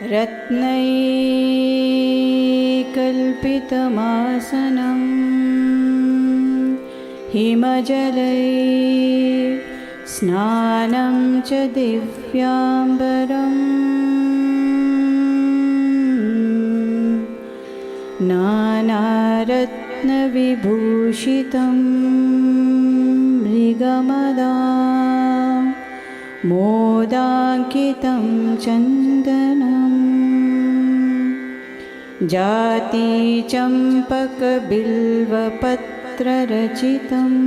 रत्नैकल्पितमासनं हिमजलै स्नानं च दिव्याम्बरम् नानारत्नविभूषितं मृगमदा मोदाङ्कितं चन्दनम् जातिचम्पकबिल्वपत्ररचितम्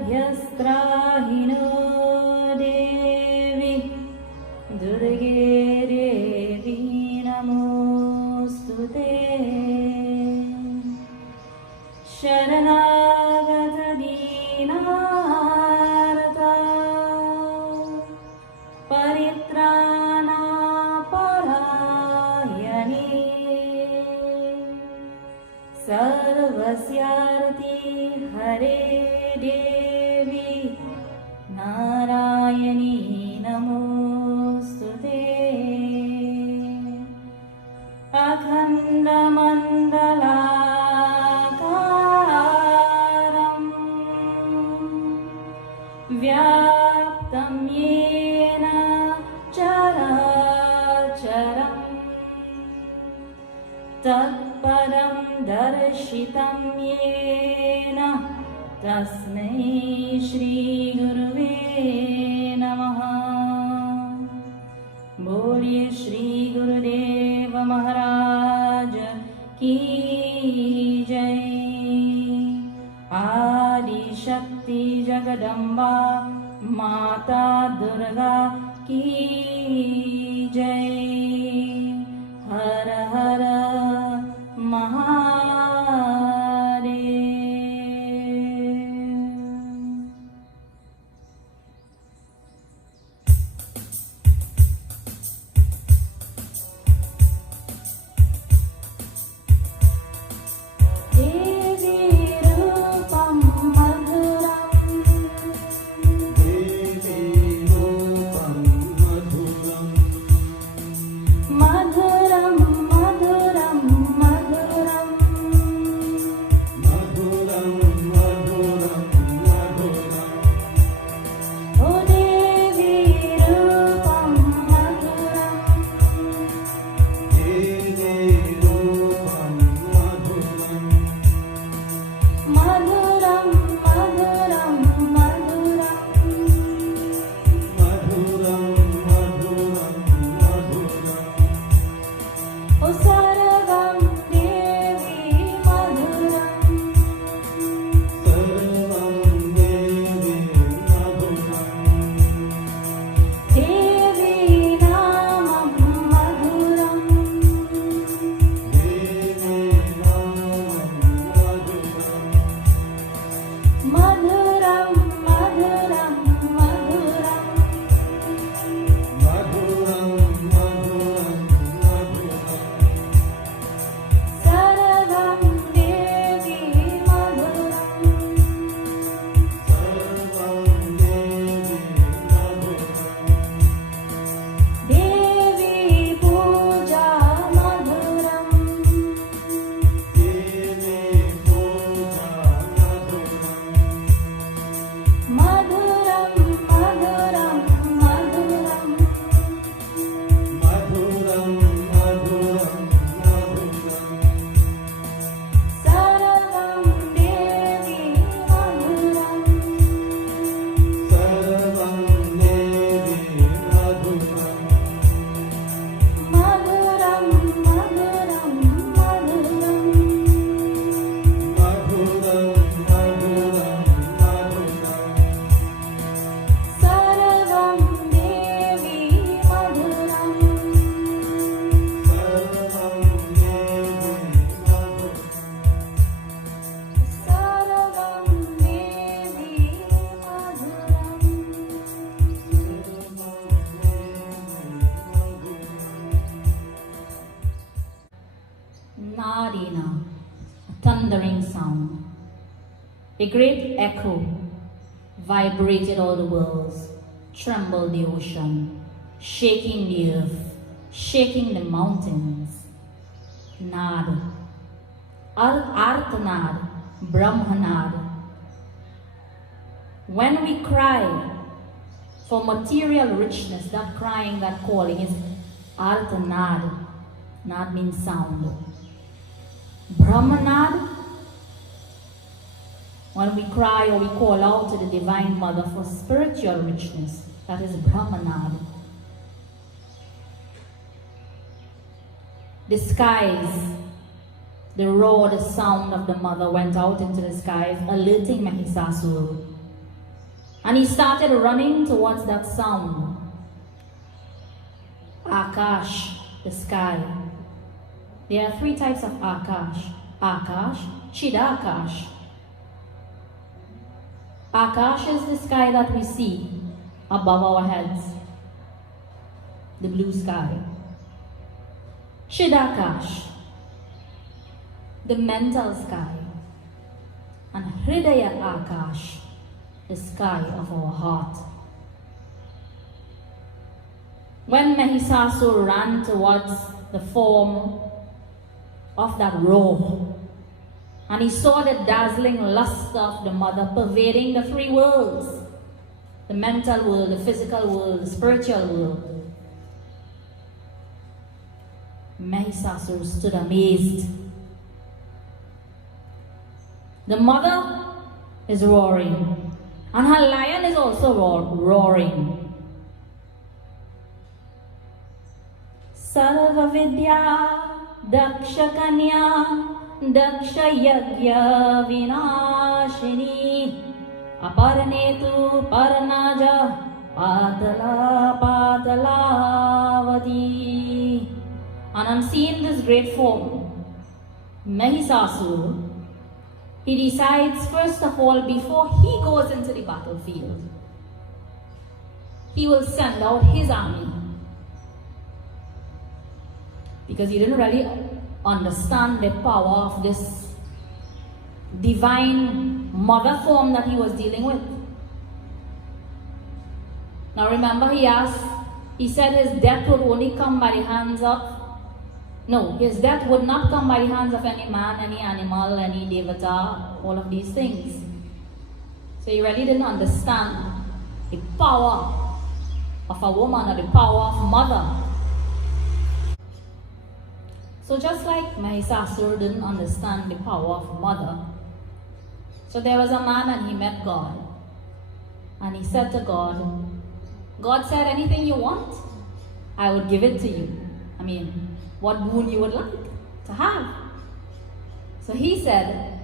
भयभ्यस्त्राहिनो देवी दुर्गे देवी नमोऽस्तु ते। देवी नारायणी नमोस्तुते अखण्डमण्डलाकारं व्याप्तं येन चराचरं तत्पदं दर्शितं येन तस्मै श्रीगुरुवे नमः। बोलिए श्री गुरुदेव महाराज की जय। आदि शक्ति जगदम्बा माता दुर्गा की जय। हर हर महादेव। देवी रूपं मधुरं मधुरं मधुरं मधुरं ओ देवी रूपं मधुरं मधुरं मधुरं मधुरं ओ सर्वं देवी मधुरं देवी नामं मधुरं मधुरं मधुरं मधुरं सर्वं देवी मधुरं देवी पूजा मधुरं मधुरं मधुरं मधुरं सर्वं देवी मधुरं मधुरं मधुरं मधुरं सर्वं देवी मधुरं सर्वं देवी मधुरं। Nadina, a thundering sound. A great echo vibrated all the worlds, trembled the ocean, shaking the earth, shaking the mountains. Nad, Arthanad, Brahmanad. When we cry for material richness, that crying, that calling is Arthanad. Nad means sound. Brahmanad, when we cry or we call out to the Divine Mother for spiritual richness, that is Brahmanad. The skies, the roar, the sound of the mother went out into the skies, alerting Mahisasura. And he started running towards that sound. Akash, the sky. There are three types of Akash. Akash, Chidakash. Akash is the sky that we see above our heads, the blue sky. Chidakash, the mental sky. and Hridaya Akash, the sky of our heart. When Mahisasur ran towards the form of that roar, and he saw the dazzling luster of the mother pervading the three worlds, the mental world, the physical world, the spiritual world, Mahisasur stood amazed. The mother is roaring, and her lion is also roaring. Sarva Vidya Daksha Kanya Daksha Yagya Vinashini Aparnetu Paranaja Patala Patalavati. And on seeing this great form, Mahisasur, he decides first of all, before he goes into the battlefield, he will send out his army. Because he didn't really understand the power of this divine mother form that he was dealing with. Now remember, he said his death would only come by the hands of, his death would not come by the hands of any man, any animal, any devata, all of these things. So he really didn't understand the power of a woman or the power of mother. So just like Mahisasur didn't understand the power of mother, so there was a man and he met God. And he said to God, God said, anything you want, I would give it to you. I mean, what boon you would like to have. So he said,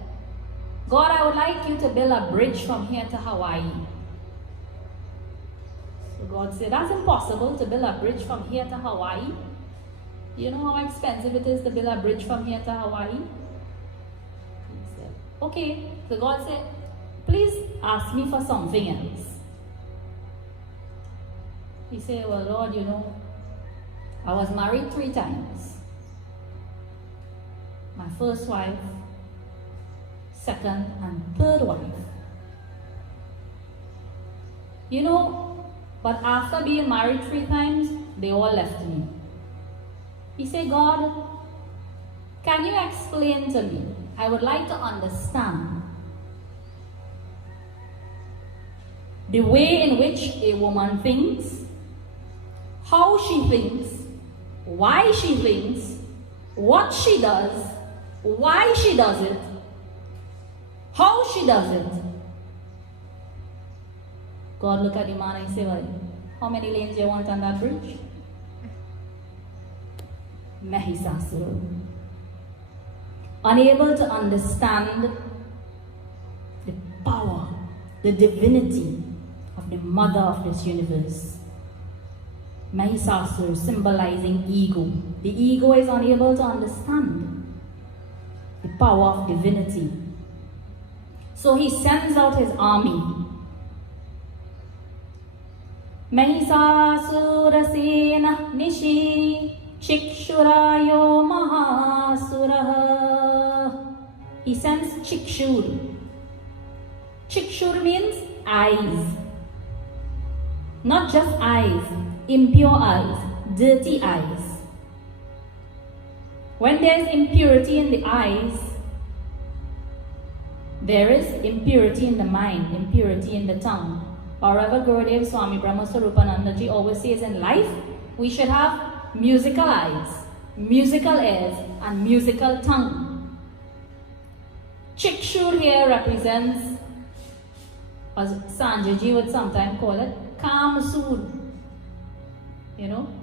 God, I would like you to build a bridge from here to Hawaii. So God said, that's impossible to build a bridge from here to Hawaii. You know how expensive it is to build a bridge from here to Hawaii? He said, okay. So God said, please ask me for something else. He said, well, Lord, I was married 3 times. My first wife, second and third wife. But after being married 3 times, they all left me. He said, God, can you explain to me? I would like to understand the way in which a woman thinks, how she thinks, why she thinks, what she does, why she does it, how she does it. God looked at the man and said, well, how many lanes do you want on that bridge? Mahisasur, unable to understand the power, the divinity of the mother of this universe. Mahisasur symbolizing ego. The ego is unable to understand the power of divinity. So he sends out his army. Mahisasurasena nishi Chikshurayo Mahasuraha. He sends Chikshur. Chikshur means eyes. Not just eyes, impure eyes, dirty eyes. When there is impurity in the eyes, there is impurity in the mind, impurity in the tongue. However, Gurudev Swami Brahma Swarupananda Ji always says in life, we should have musical eyes, musical ears, and musical tongue. Chikshur here represents, as Sanjayji would sometimes call it, Kam Sur.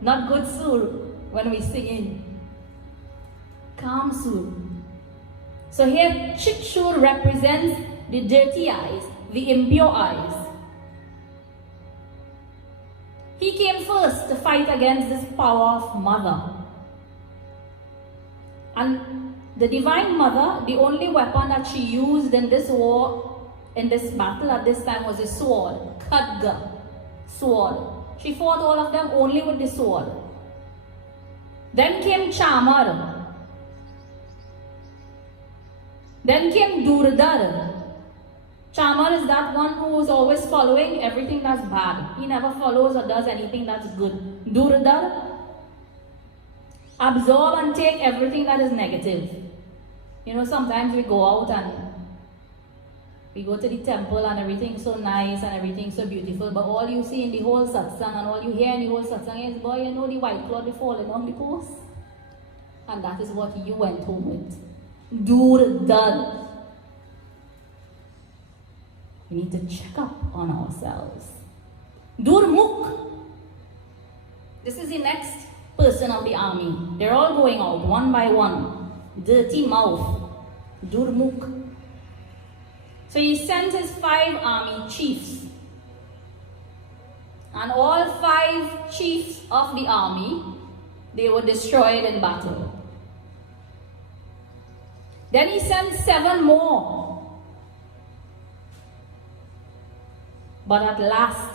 Not good sur when we sing in. Kam Sur. So here Chikshur represents the dirty eyes, the impure eyes. He came first to fight against this power of mother. And the divine mother, the only weapon that she used in this war, in this battle at this time, was a sword, khadga, sword. She fought all of them only with the sword. Then came Chamar. Then came Durdar. Charmer is that one who is always following everything that's bad. He never follows or does anything that's good. Durdar, absorb and take everything that is negative. You know, sometimes we go out and we go to the temple and everything's so nice and everything's so beautiful, but all you see in the whole satsang and all you hear in the whole satsang is, boy, you know the white cloth falling on the post? And that is what you went home with. Durdar. We need to check up on ourselves. Durmukh. This is the next person of the army. They're all going out one by one. Dirty mouth. Durmukh. So he sent his 5 army chiefs. And all 5 chiefs of the army, they were destroyed in battle. Then he sent 7 more. But at last,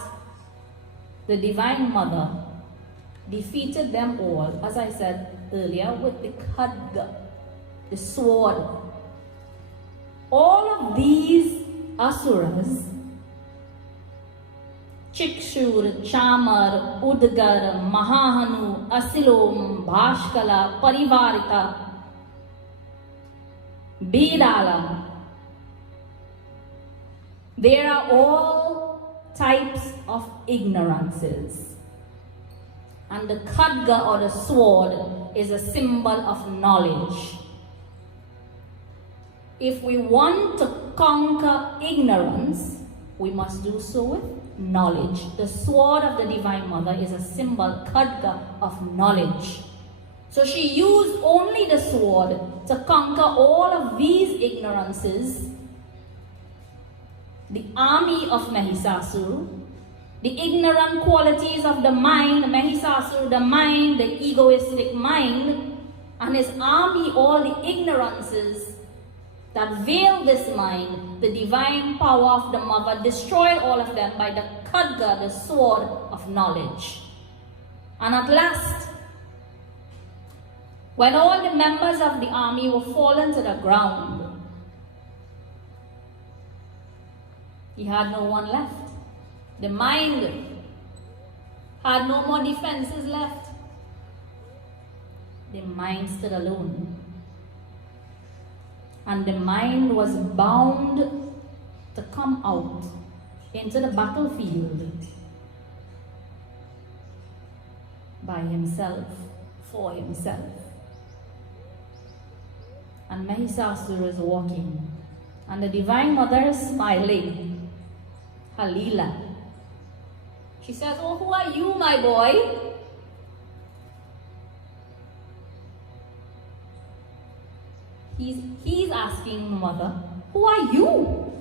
the Divine Mother defeated them all, as I said earlier, with the khadga, the sword. All of these asuras, Chikshur, Chamar, Udgar, Mahahanu, Asilom, Bhashkala, Parivarita, Bidala, they are all types of ignorances. And the khadga or the sword is a symbol of knowledge. If we want to conquer ignorance, we must do so with knowledge. The sword of the Divine Mother is a symbol, khadga, of knowledge. So she used only the sword to conquer all of these ignorances. The army of Mahisasur, the ignorant qualities of the mind, Mahisasur, the mind, the egoistic mind, and his army, all the ignorances that veil this mind, the divine power of the mother destroyed all of them by the khadga, the sword of knowledge. And at last, when all the members of the army were fallen to the ground, he had no one left. The mind had no more defenses left. The mind stood alone. And the mind was bound to come out into the battlefield by himself, for himself. And Mahisasur is walking, and the Divine Mother is smiling. Halila. She says, "Oh, who are you, my boy?" He's asking Mother, "Who are you?"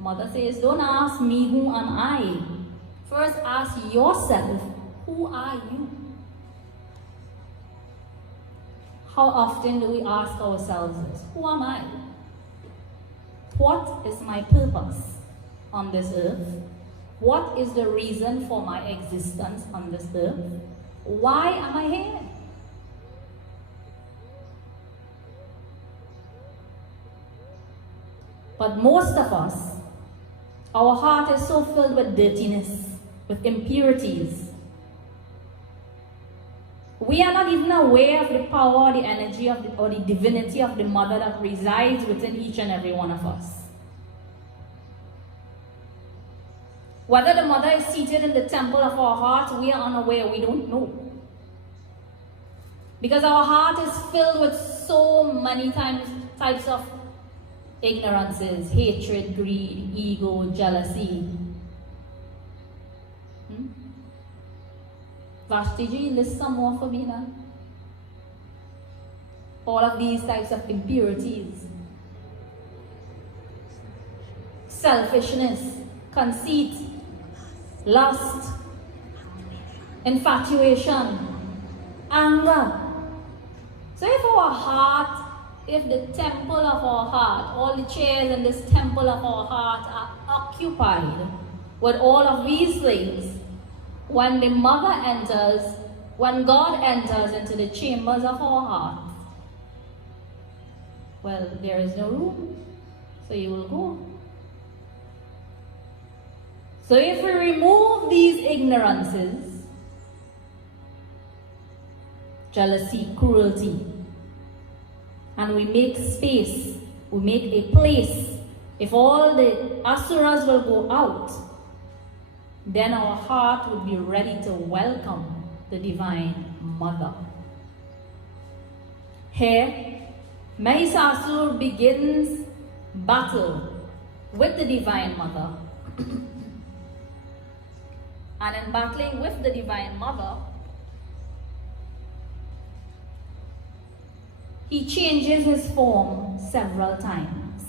Mother says, "Don't ask me who am I. First ask yourself, who are you?" How often do we ask ourselves this? Who am I? What is my purpose on this earth? What is the reason for my existence on this earth? Why am I here? But most of us, our heart is so filled with dirtiness, with impurities. We are not even aware of the power, the energy, or the divinity of the Mother that resides within each and every one of us. Whether the Mother is seated in the temple of our heart, we are unaware, we don't know. Because our heart is filled with so many types of ignorances, hatred, greed, ego, jealousy. Vashtiji, list some more for me now. All of these types of impurities. Selfishness, conceit, lust, infatuation, anger. So if our heart, if the temple of our heart, all the chairs in this temple of our heart are occupied with all of these things, when the Mother enters, when God enters into the chambers of our heart, well, there is no room. So you will go. So if we remove these ignorances, jealousy, cruelty, and we make space, we make a place, if all the asuras will go out, then our heart would be ready to welcome the Divine Mother. Here, Mahisasur begins battle with the Divine Mother. And in battling with the Divine Mother, he changes his form several times.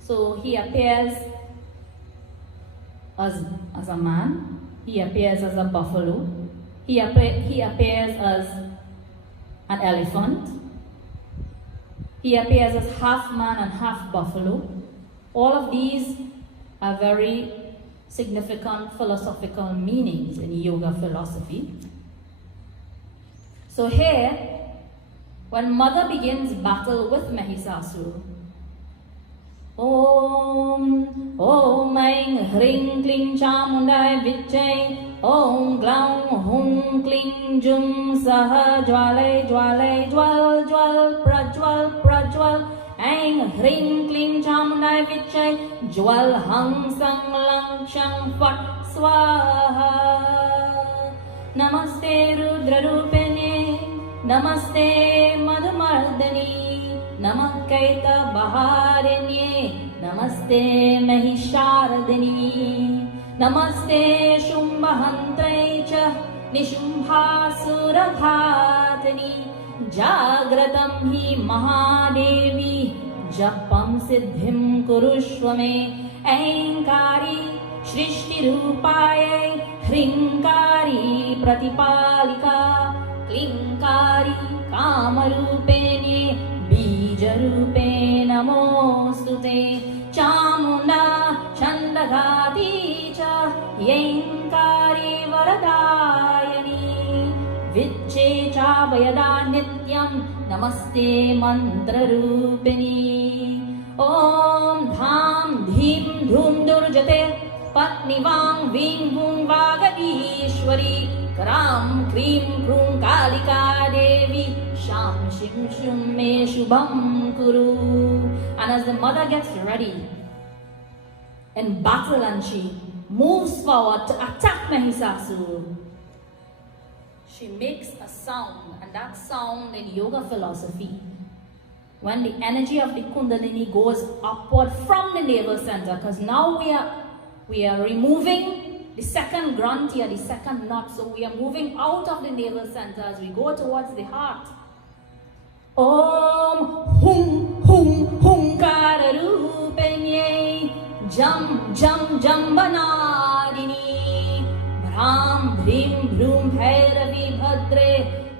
So he appears as a man, he appears as a buffalo, he appears as an elephant, he appears as half man and half buffalo. All of these are very significant philosophical meanings in yoga philosophy. So here, when Mother begins battle with Mahisasur, Om Aing Hring Kling Chamundai Vichai Om Glaum Hum Kling Jum Saha Jwale Jwale Jwal Jwal Prajwal Prajwal Aing Hring Kling Chamundai Vichai Jwal Hang Sang Lang Shang Fat Swaha Namaste Rudra Rupene Namaste Madhumardani Namakaita Baharanye Namaste Mahisharadini Namaste Shumbahantrai Nishumbhasura Ghatani Jagratam hi Mahadevi Japam Siddhim Kurushvame Ahinkari Shrishti Rupaya Hrinkari Pratipalika Klinkari Kamarupene Bijarupe Namostute Chamunda Chandagati Cha Yenkari Varadayani Viche Chavayada Nityam Namaste Mantra Rupini Om Dham Dhim Dhum Durjate Patnivang Ving Vung Vagadishwari Kram Krim Krum Kalika Devi Sham Shim Shum Me Shubham Kuru. And as the mother gets ready in battle and she moves forward to attack Mahisasur, she makes a sound, and that sound in yoga philosophy, when the energy of the Kundalini goes upward from the navel center, because now we are removing the second granthi, the second knot, so we are moving out of the navel center as we go towards the heart. Om Hum Hum Humkara Rupenye Jam Jam Jambanadini Bhram Bhrim Bhrum Bhairavi Bhadre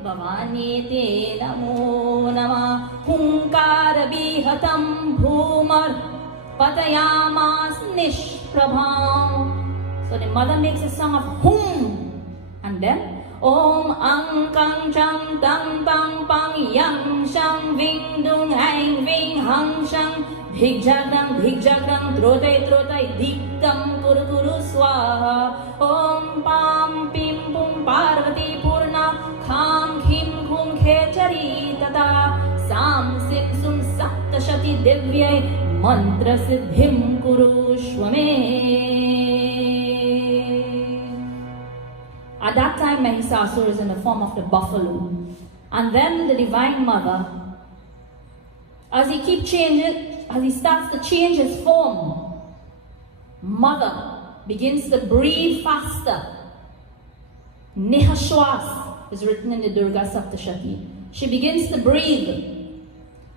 Bhavani Te Namo Nama Humkara Bihatam Bhumar Patayamas Nishprabham. So the mother makes a song of Hum, and then Om Ankang Chang Tang Tang Pang Yang Shang Ving Dung Hang Ving Hang Shang Dhigjagdang Trotai Trotai Diktam Kuru Kuru Swaha Om Pam Pim Pum Parvati Purna Kham Khim Khum Khechari Tata Sam Sim Sum Saptashati Divyai Mantra Siddhim Kuru Shwame. At that time, Mahisasur is in the form of the buffalo. And then the Divine Mother, as he starts to change his form, Mother begins to breathe faster. Nihashwas is written in the Durga Saptashati. She begins to breathe.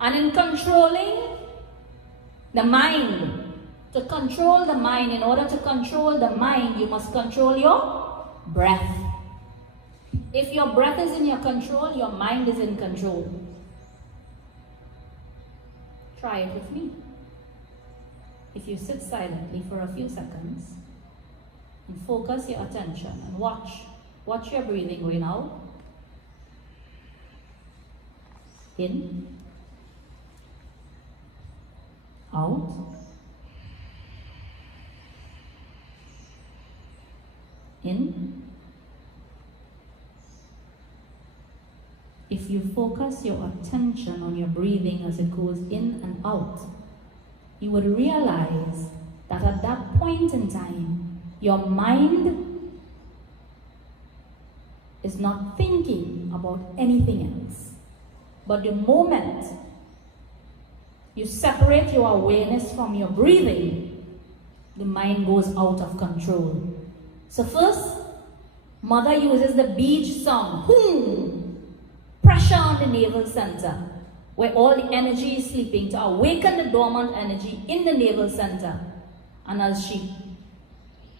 And in controlling the mind, to control the mind, in order to control the mind, you must control your breath. If your breath is in your control, your mind is in control. Try it with me. If you sit silently for a few seconds and focus your attention and watch your breathing going out. In out, in. If you focus your attention on your breathing as it goes in and out, you would realize that at that point in time, your mind is not thinking about anything else. But the moment you separate your awareness from your breathing, the mind goes out of control. So first, mother uses the beach sound, pressure on the navel center, where all the energy is sleeping, to awaken the dormant energy in the navel center. And as she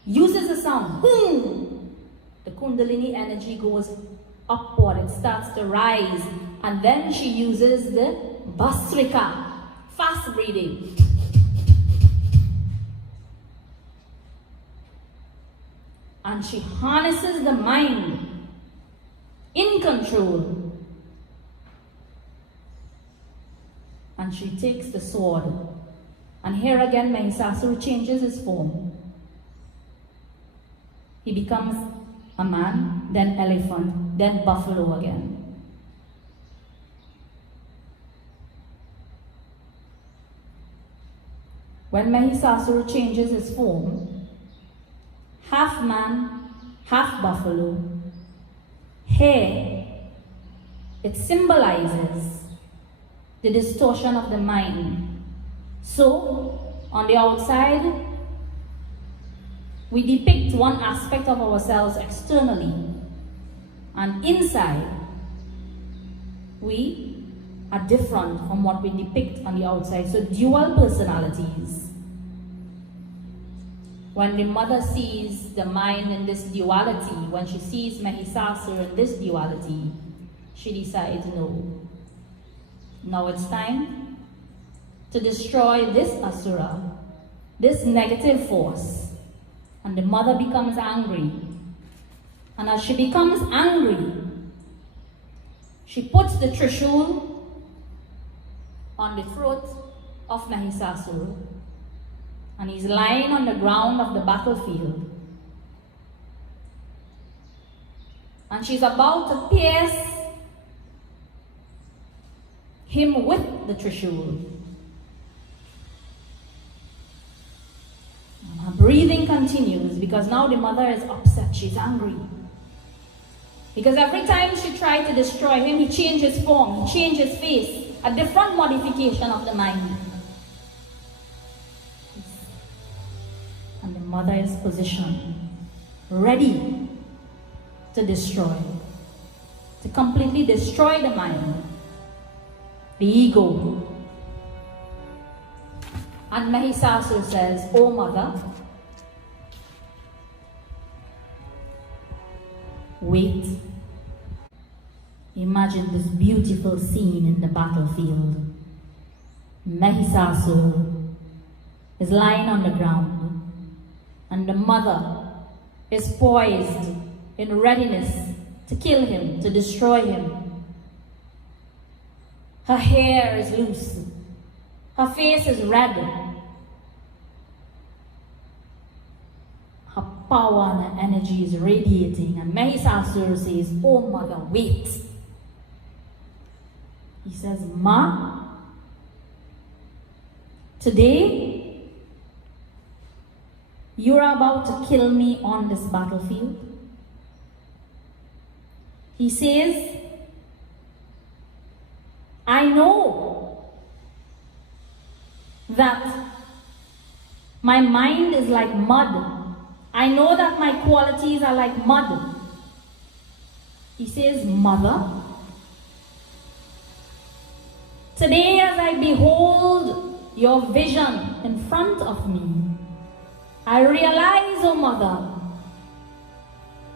uses the sound, the Kundalini energy goes upward, it starts to rise, and then she uses the Bhastrika, fast breathing. And she harnesses the mind in control. And she takes the sword. And here again, Mahishasura changes his form. He becomes a man, then elephant, then buffalo again. When Mahishasura changes his form, half man, half buffalo, here it symbolizes the distortion of the mind. So, on the outside, we depict one aspect of ourselves externally, and inside, we are different from what we depict on the outside. So, dual personalities. When the mother sees the mind in this duality, when she sees Mahishasura in this duality, she decides, no, now it's time to destroy this asura, this negative force. And the mother becomes angry. And as she becomes angry, she puts the Trishul on the throat of Mahishasura. And he's lying on the ground of the battlefield. And she's about to pierce him with the Trishul. And her breathing continues because now the mother is upset, she's angry. Because every time she tried to destroy him, he changed his form, he changed his face, a different modification of the mind. And the mother is positioned, ready to destroy, to completely destroy the mind, the ego. And Mahishasura says, "Oh mother, wait." Imagine this beautiful scene in the battlefield. Mahishasura is lying on the ground, and the mother is poised in readiness to kill him, to destroy him. Her hair is loose. Her face is red. Her power and her energy is radiating. And Mahishasura says, "Oh mother, wait." He says, "Ma, today you're about to kill me on this battlefield." He says, "I know that my mind is like mud. I know that my qualities are like mud." He says, "Mother, today as I behold your vision in front of me, I realize, oh mother,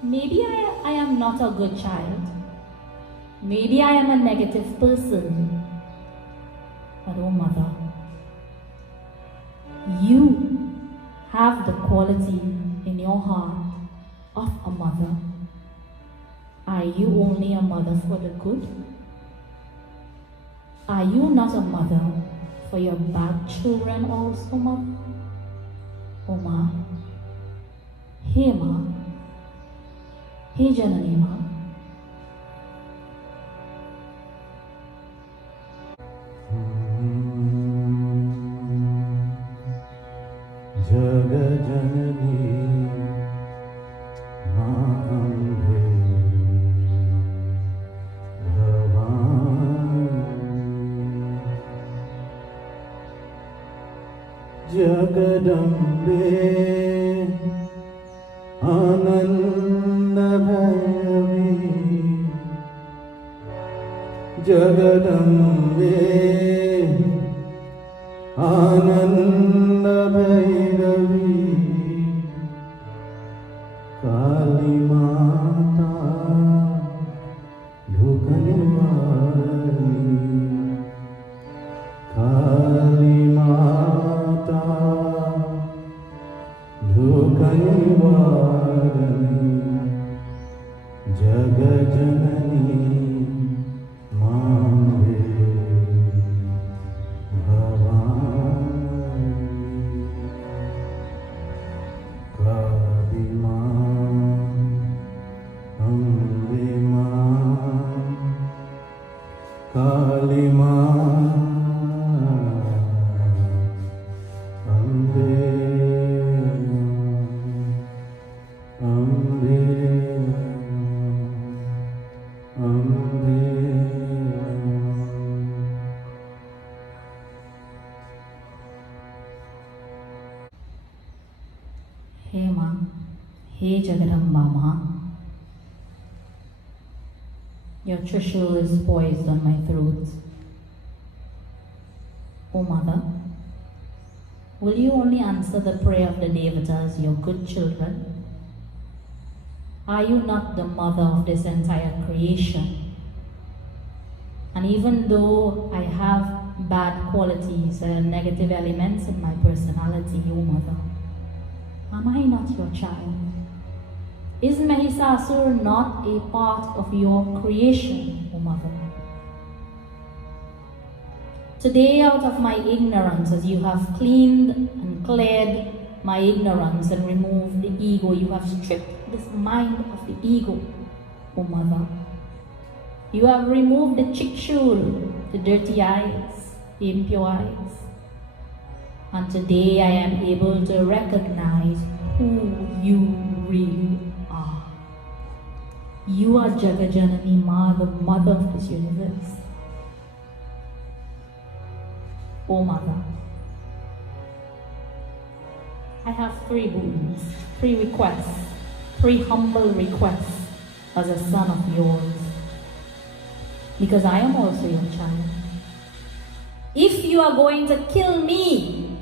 maybe I am not a good child. Maybe I am a negative person. But oh mother, you have the quality in your heart of a mother. Are you only a mother for the good? Are you not a mother for your bad children also, Mother. Oh, Ma. Hey, Ma. Hey, Janani, Ma. Jagadambe Anandamaiyee Jagadambe Anandamaiyee Kali Mata Dhukaniwari Kali Mata Dhukaniwari Jagajanani Mambe Bhavani Kali Ma Ambe Ma Kali Ma Hey, Ma. Hey, Jagadamba, Ma. Your trishul is poised on my throat. Oh, Mother, will you only answer the prayer of the Devatas, your good children? Are you not the mother of this entire creation? And even though I have bad qualities and negative elements in my personality, oh Mother, am I not your child? Is Mahisasur not a part of your creation, O Mother? Today, out of my ignorance, as you have cleaned and cleared my ignorance and removed the ego, you have stripped this mind of the ego, O Mother. You have removed the chikshul, the dirty eyes, the impure eyes. And today I am able to recognize who you really are. You are Jagajanani Ma, the mother of this universe. Oh Mother, I have 3 boons, 3 requests, 3 humble requests as a son of yours. Because I am also your child. If you are going to kill me,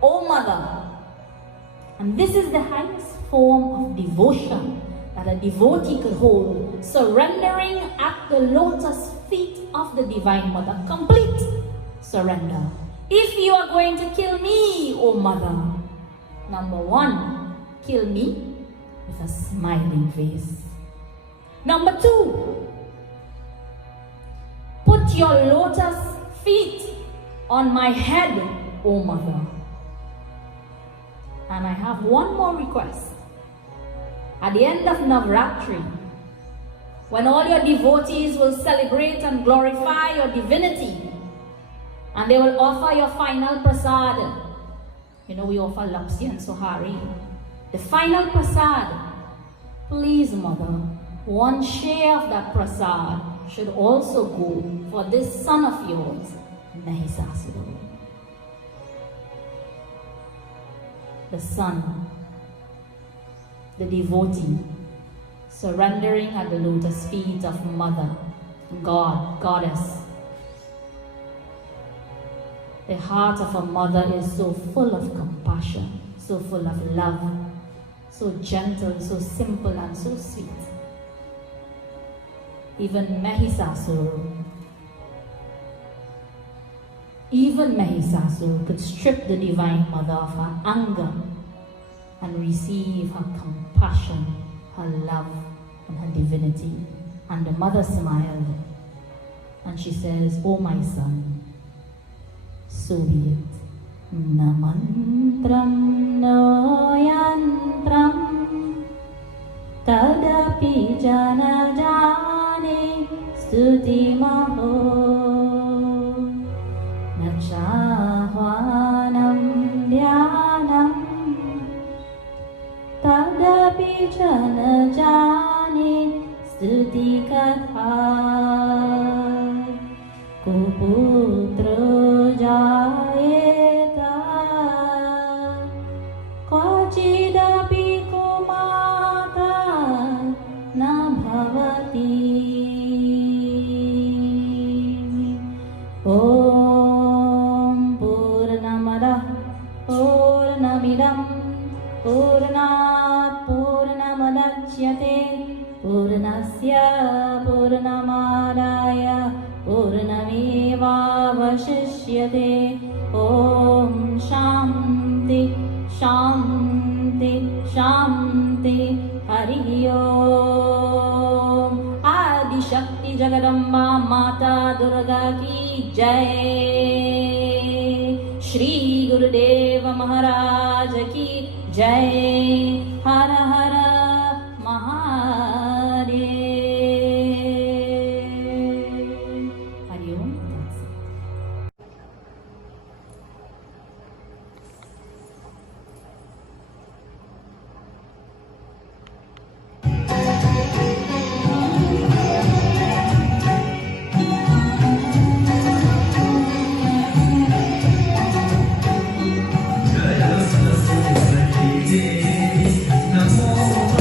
oh Mother, and this is the highest form of devotion that a devotee could hold, surrendering at the lotus feet of the Divine Mother, complete surrender. If you are going to kill me, oh Mother, number 1, kill me with a smiling face. Number 2, put your lotus feet on my head, oh Mother. And I have one more request. At the end of Navratri, when all your devotees will celebrate and glorify your divinity, and they will offer your final prasad. You know, we offer lapsi and sohari. The final prasad, please Mother, 1 share of that prasad should also go for this son of yours, Mahisasura. The son, the devotee, surrendering at the lotus feet of Mother, God, Goddess. The heart of a mother is so full of compassion, so full of love, so gentle, so simple and so sweet. Even Mahisasur could strip the Divine Mother of her anger and receive her compassion, her love, and her divinity. And the mother smiled and she says, "Oh my son, Soviet. न मन्त्रं न यन्त्रं तदपि च न जाने स्तुतिमहो न चाह्वानं ध्यानं तदपि च न जाने स्तुतिकथा कुपुत्रो जायेत क्वचिदपि कुमाता न भवति ॐ पूर्णमदः पूर्णमिदं पूर्णात् पूर्णमुदच्यते पूर्णस्य पूर्णमादाय पूर्णमेवावशिष्यते ॐ शान्ति शान्ति शान्ति हरिः ओम् आदिशक्ति जगदम्बा माता दुर्गा की जय श्री गुरुदेव महाराज की जय हर हर Namo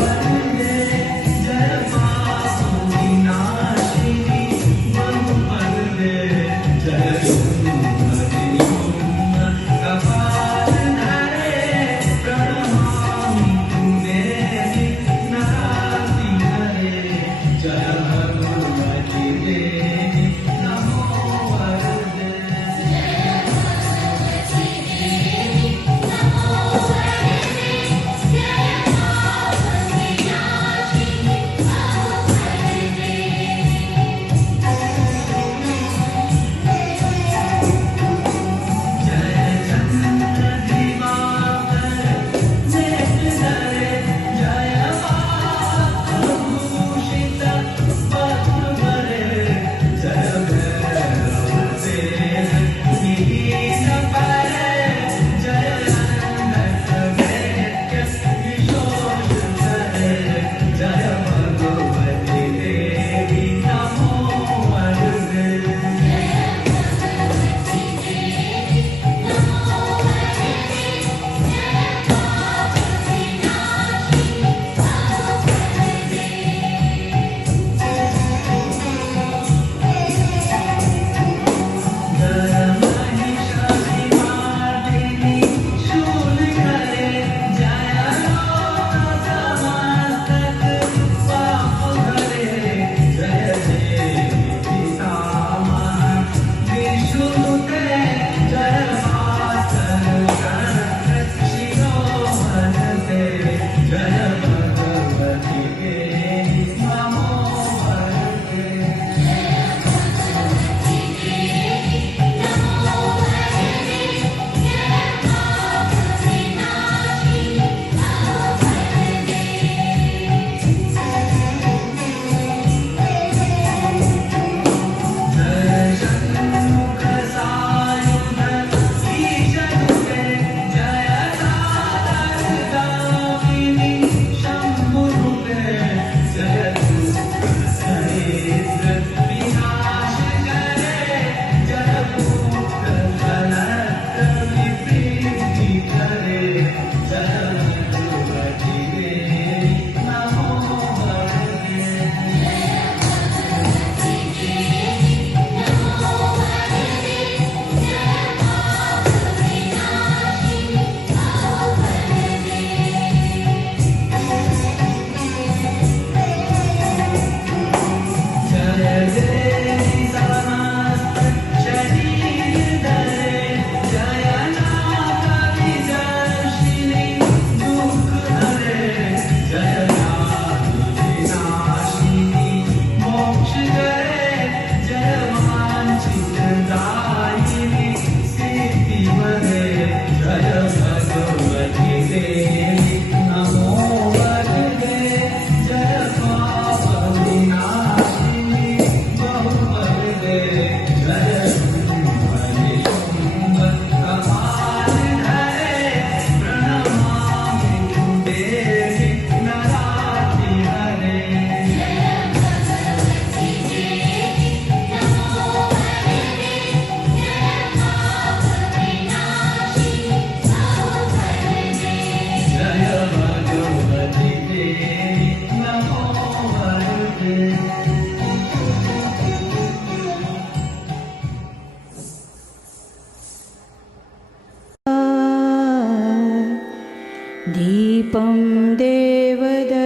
दीपं देवदयानिधे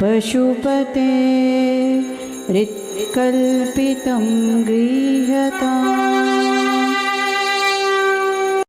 पशुपते हृत्कल्पितं गृह्यताम्